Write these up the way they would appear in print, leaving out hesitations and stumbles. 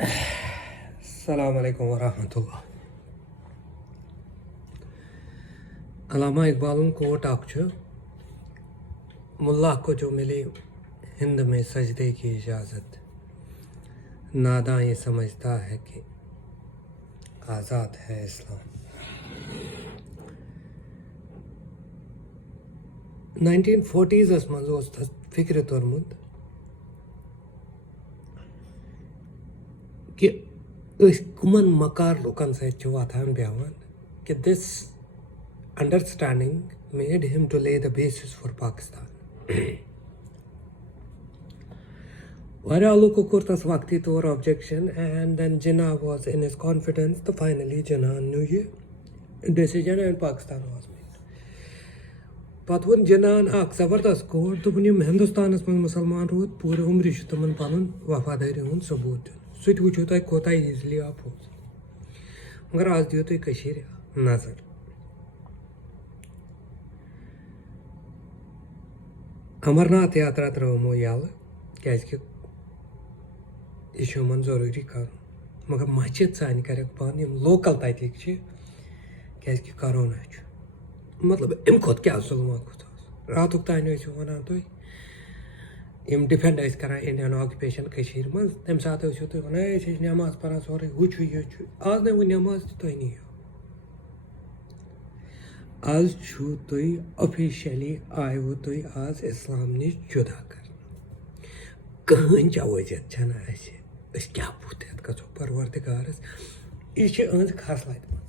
अस्सलाम वालेकुम वरहमतुल्लाह। अल्लामा इकबाल कोट आख मुल्ला को जो मिली हिंद में सजदे की इजाज़त, नादां ये समझता है कि आज़ाद है इस्लाम। 1940s मज ओस फिक्र तोरमुत कि कुमन मकार लुकन सह वाथान बेहान कि this understanding made him to lay the basis for Pakistan. Varya Luko Kurtas Vakti Tor objection, and then Jinnah was in his confidence. So finally Jinnah knew a decision and Pakistan was made. But when Jinnah ak Zabardast court, to Punim Hindustan as Musalman road, poor Umrish Taman Panan, Wafadari hun Sabut. Sweet Wuchutai Kota easily opposed. Garaz Duty Kashir Nazar. Amarnath यात्रा तरह याल क्या यह जरूरी कर मगर मस्जिद सान कर बंद लोकल तक क्या करोना मतलब अम खुद क्या जुल्म रात तान वन तुम डिफेंड कर इंडियन ऑक्यूपेशन मज तम सात तुम वन नमाज पान सोरे हूँ आज ना वो नमाज तुम नीो आज तुम ऑफिशियली आयो तुम आज इस्लाम नश जुदा कर कहन जवाजियत क्या भूत गो परवरदिगारस यह अहज खसलत मज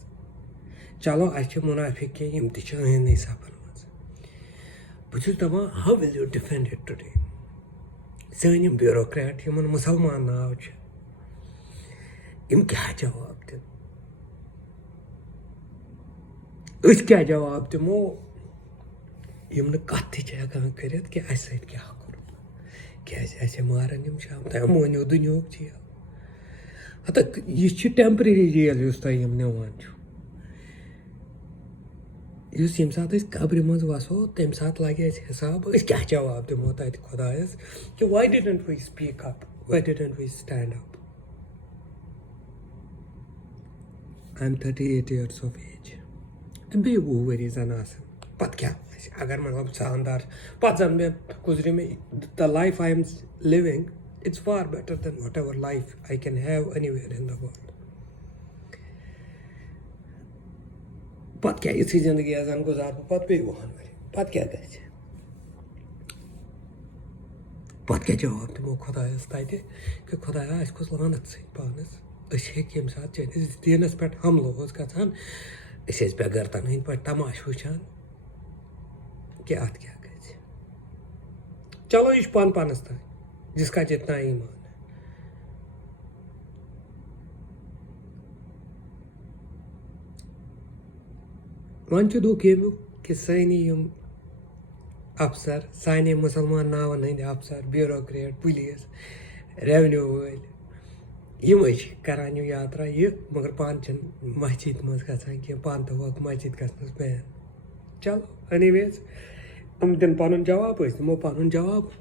चलो अ मुनाफिक कम तहद सफन मज बहुत दपान how will you defend it today son bureaucrat इन मुसलमान नाव क्या जवाब दिन क्या जवाब दमो यम कत हेकान कर क्या क्या मारन शाम तम वो दुनिया जेल हत यह टेम्पररी जेल तुम निवान यम सात कब्र मज वसो तम सात लगे हिसाब क्या जवाब दमो तत खुदायस कि why didn't we speak up, why didn't we stand up. I am 38 years of age बे वो वरी जन पत क्या अगर मतलब शानदार पत जन मे गुजरी में the life I am living it's far better than what ever life I can have anywhere in the world. पत क्या इसी जिंदगी जन गुजार पत बे वहान वरी पत क्या गए पत क्या जवाब दमो खुदायस तत कि खुदाया अस कुछ लानत सत पानस ये सात चैनिस दीनस पे हमलो गसान बेगर तन पे तमाश वुचान कि अत क्या गई चलो यह पान पानस तान जिसका जितना ईमान है। वन दुख यमु कि सानी अफसर साने मुसलमान नावन हंद अफसर ब्यूरोक्रेट पुलिस रेवन्यू वल यम करान यात्रा यह मगर पान मस्जिद मज गसान पान तो मस्जिद गस बैन। चलो एनीवेज हम दिन पन जवाब दमो पन जवाब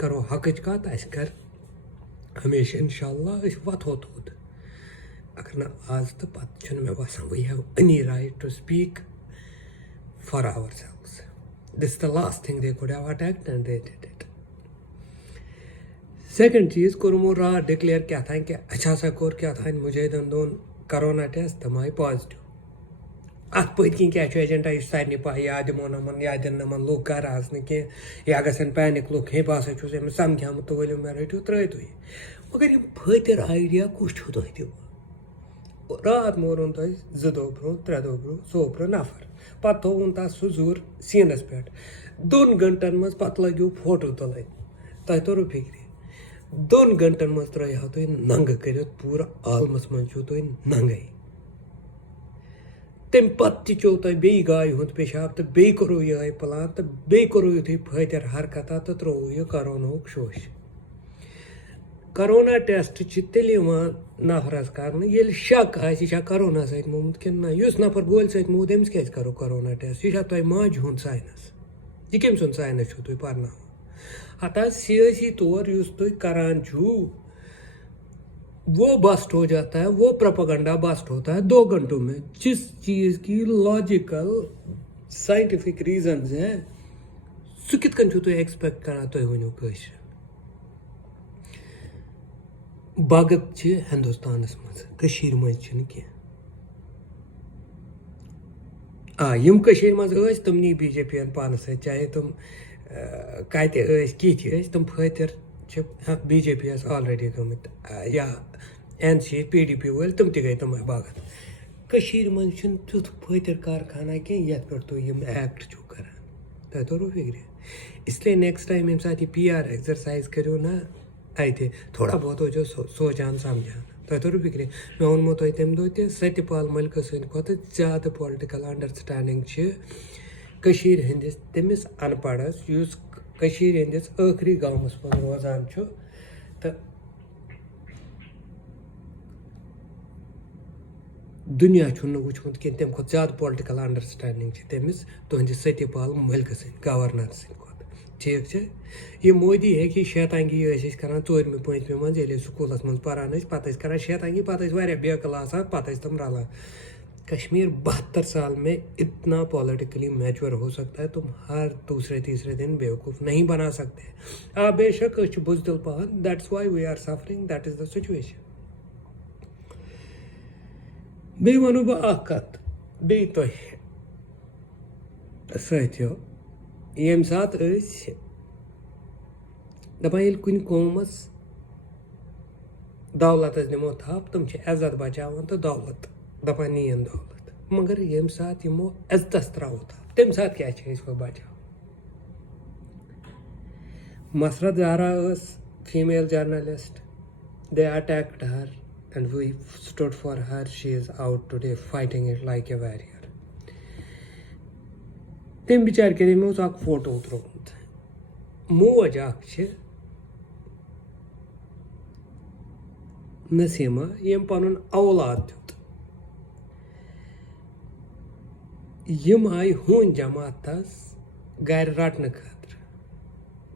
करो हक कत कर हमेशा इंशाल्लाह वथो थोद अगर ना आज तो पत मे बसान we have any right to speak for ourselves. This is the last thing they could have attacked and they did it. Second चीज़ कोरमो रात डिक्लेयर क्या था कि अच्छा सा कोर क्या था मुजाहिदन दोन कोरोना टेस्ट तम आई पॉजिटिव अत पत किन क्या एजेंडा यह सारे पाई या दिमो नमन या दिन नमन लूख घर आसन कह या गन पैनिक लूख हे बह समझाम तो वलो मे रटो त्रो तुम मगर यह फतर आइडिया कुछ तुम दिवान रात मोरन तुम 2 दो ब्रो 3 दो ब्रो सोब्र नफर पत थोन तथ सह जूर सीनस पे 2 घंटन मज पत लगे फोटो तुलन तुम तोर फिक्र 2 घंटन मज त्रो तुम नंग कर पूरा आलमस मज तुम नंगे तम पे चो तुम बे गाय हुंद पेशाब तो बे करो ये प्लान तो बे करो युथ फतर हरकत तो त्रो यह कोरोना शोश। कोरोना टेस्ट तेल नफरस कर ये शक आ कोरोना सत मोमुत कि ना उस नफर गोल सत मोद अमिस क्या करो कोरोना टेस्ट यह तुम माज हुंद साइंस यह कम सुन साइंस तुम पर्न हता सियासी तौर तुम करान वो बस्ट हो जाता है, वो प्रोपेगेंडा बस्ट होता है 2 घंटों में। जिस चीज की लॉजिकल साइंटिफिक रीजंस हैं सु कित कन छो तुम एक्सपेक्ट करना तुम वनो कशर भगत छ हिंदुस्तानस मज कशीर मज छन के यम कशीर मज ٲسۍ तुम नी बीजेपी पानस सत चाहे तुम कत कित तुम फतर बीजेपी ऑलरेडी गमत या NC PDP वल तुम ती गई तुम भगत कशीर मज छन तुथ फतर कारखाना के यथ पे तुम यम एक्ट छो करान तुम तोरो फिक्र इसलिए नेक्स्ट टाइम यम साथ PR एक्सरसाइज करो ना अत थोड़ा बहुत हो सोचान समझान तुम तोरो फिक्र मे वोनमो तुम तम दो सत्यपाल मलिक सद खुद ज्यादा पॉलिटिकल अंडरस्टैंडिंग कशीर हंदिस तमिस अनपढ़स युस कशीर हंदिस आखरी गांवस मन रोजान छु तो दुनिया छुन वुचमुत कि तम खुद ज्यादा पॉलिटिकल अंडरस्टैंडिंग तमिस तुहंदिस सत्यपाल मलिक सद गवर्नर सद ठीक है ये मोदी है कि शैतांगी करान 4वीं 5वीं मज स्कूलस मज पारान पे करान शैतांगी पे बेकल आसान पे तम रलान कश्मीर 72 साल में इतना पॉलिटिकली मैच्योर हो सकता है तुम हर दूसरे तीसरे दिन बेवकूफ़ नहीं बना सकते। बेशक बुजदिल पहन that's why we are suffering that is the situation. बे वनु बह कत बे तुह सत्यो यम सात दपान ये कुन कौमस दौलत निमो थप तुम इज्जत बचान तो दौलत दपान नीन दौलत मगर यम सात यमो इज्जत त्रो थप तम सात क्या बचाव। मसरत ज़ाहरा female journalist they attacked her and we stood for her she is out today fighting it like a warrior. तम बिचार के मे फोटो त्रोमुत मोज नसीमा यम पन औलाद दित यम आई हून जमात गर रटने खतर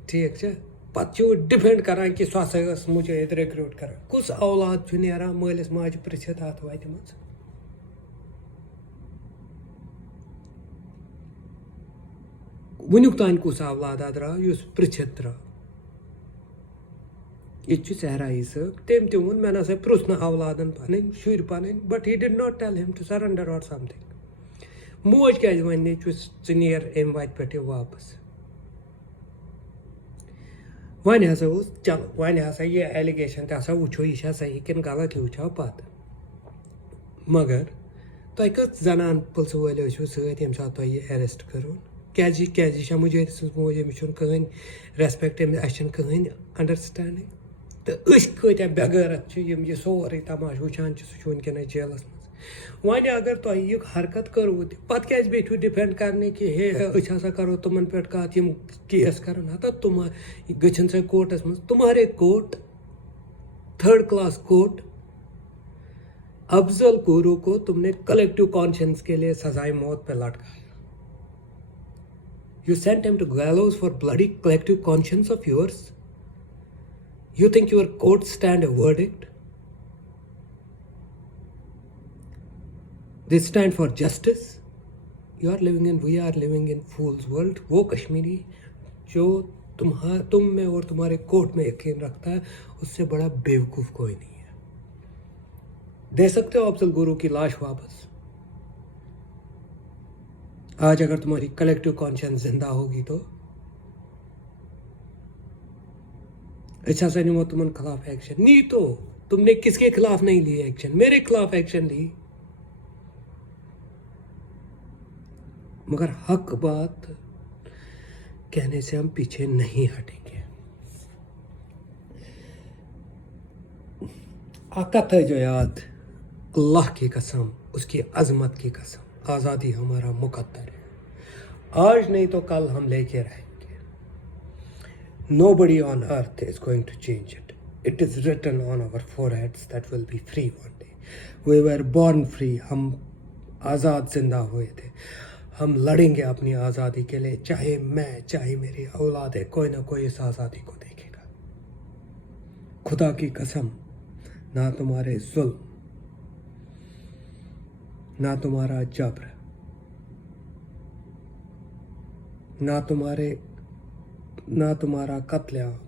ठीक है पे डिफेंड करान कि सह हसा मुझे रिक्रूट कर कुस औलाद नीरा मालिस माज पृछत अत वत मज वनुक तान कुस औलाद द्राव युस पृछत द्राव ये सहराई सब तम तोन मे ना पृछ ना औलादन पन शुर पन but he did not tell him to surrender और समथिंग। मोज क्या वन नीर अम वत पे वापस वन हसा चलो वन हसा ये एलिगेशन तसा वो यह सही कि गलत वो पत मगर तुम कत जनान पुलिस वाले सत ये सात तुह अरेस्ट करो क्या मुझे मोज अमिस कहन रेस्पेक्ट अस कहन अंडरस्टैंडिंग तो कत्या बेगैरत यह सोरे तमाश वुचान सह वनकन जेलस मज वन अगर तुह यह हरकत करो पत क्या बेठू डिफेंड करने कि हे हसा करो तुमन पे कत केस कर हता तुम गन सा कोर्टस मज तुम्हारे court 3rd class court Afzal Guru को तुमने कलेक्टिव कॉन्शियंस के लिए सजाए मौत पे लटकाया। You sent him to gallows for bloody collective conscience of yours? You think your courts stand a verdict? They stand for justice? We are living in fool's world. वो कश्मीरी जो तुम में और तुम्हारे कोर्ट में यकीन रखता है उससे बड़ा बेवकूफ कोई नहीं है। दे सकते हो अफजल गुरु की लाश वापस? आज अगर तुम्हारी कलेक्टिव कॉन्शियंस जिंदा होगी तो अच्छा से नहीं तुम खिलाफ एक्शन नहीं तो तुमने किसके खिलाफ नहीं ली एक्शन? मेरे खिलाफ एक्शन ली। मगर हक बात कहने से हम पीछे नहीं हटेंगे। आकत है जो याद अल्लाह की कसम उसकी अजमत की कसम आज़ादी हमारा मुकद्दर है। आज नहीं तो कल हम लेके रहेंगे। Nobody on earth is going to change it. It is written on our foreheads that we'll be free one day. We were born free. हम आज़ाद जिंदा हुए थे। हम लड़ेंगे अपनी आज़ादी के लिए, चाहे मैं चाहे मेरी औलाद है, कोई ना कोई इस आज़ादी को देखेगा। खुदा की कसम ना तुम्हारे जुल्म, ना तुम्हारा जबर, ना तुम्हारा कत्लेआम,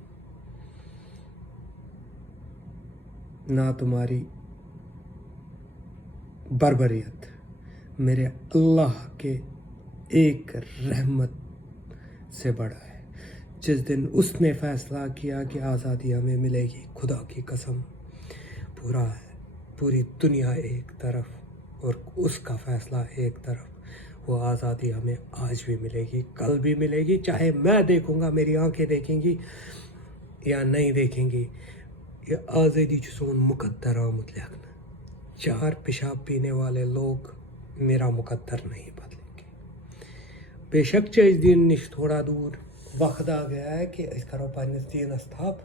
ना तुम्हारी बर्बरियत मेरे अल्लाह के एक रहमत से बड़ा है। जिस दिन उसने फैसला किया कि आज़ादी हमें मिलेगी, खुदा की कसम पूरी दुनिया एक तरफ और उसका फैसला एक तरफ, वो आज़ादी हमें आज भी मिलेगी, कल भी मिलेगी, चाहे मैं देखूंगा, मेरी आंखें देखेंगी या नहीं देखेंगी। ये आज़ादी सोन मुकद्दर आमुत लिखना। 4 पेशाब पीने वाले लोग मेरा मुकद्दर नहीं बदलेंगे। बेशक इस दिन निश थोड़ा दूर वक्त आ गया है कि इस करो पन्निस दीनस थप,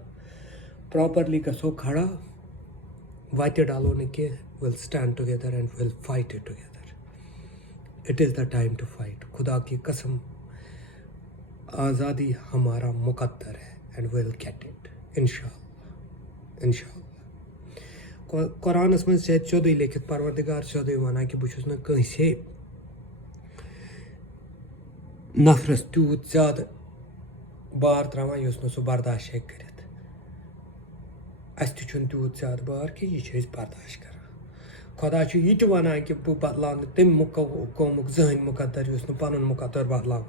प्रॉपरली गसो खड़ा, वाते डालो ने के, will stand together and will fight it together. It is the time to fight. खुदा की कसम आज़ादी हमारा मुकद्दर है एंड विल गेट इट इंशाअल्लाह इंशाअल्लाह। कुरानस में सोदे लिखित, परवरदिगार सोदे वनान कि बहुत ना कंसे नफरस तूत ज्यादा बार त्रावान युस न सह बर्दाश्त हेक करित। अस तुन तूत ज्यादा बार कि यह बर्दाश्त कर। खुदा यह वनान कि बह बदलाव तम कौमुक जहन मुकद्दर युस न पनुन मुकद्दर बदलावन।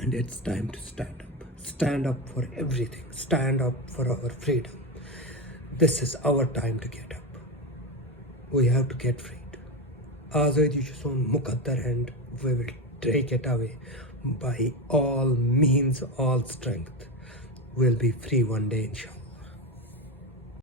And it's time to stand up for everything, stand up for our freedom. This is our time to get up. We have to get freed. Azadi is on muqaddar and we will take it away by all means, all strength. We'll be free one day, inshallah.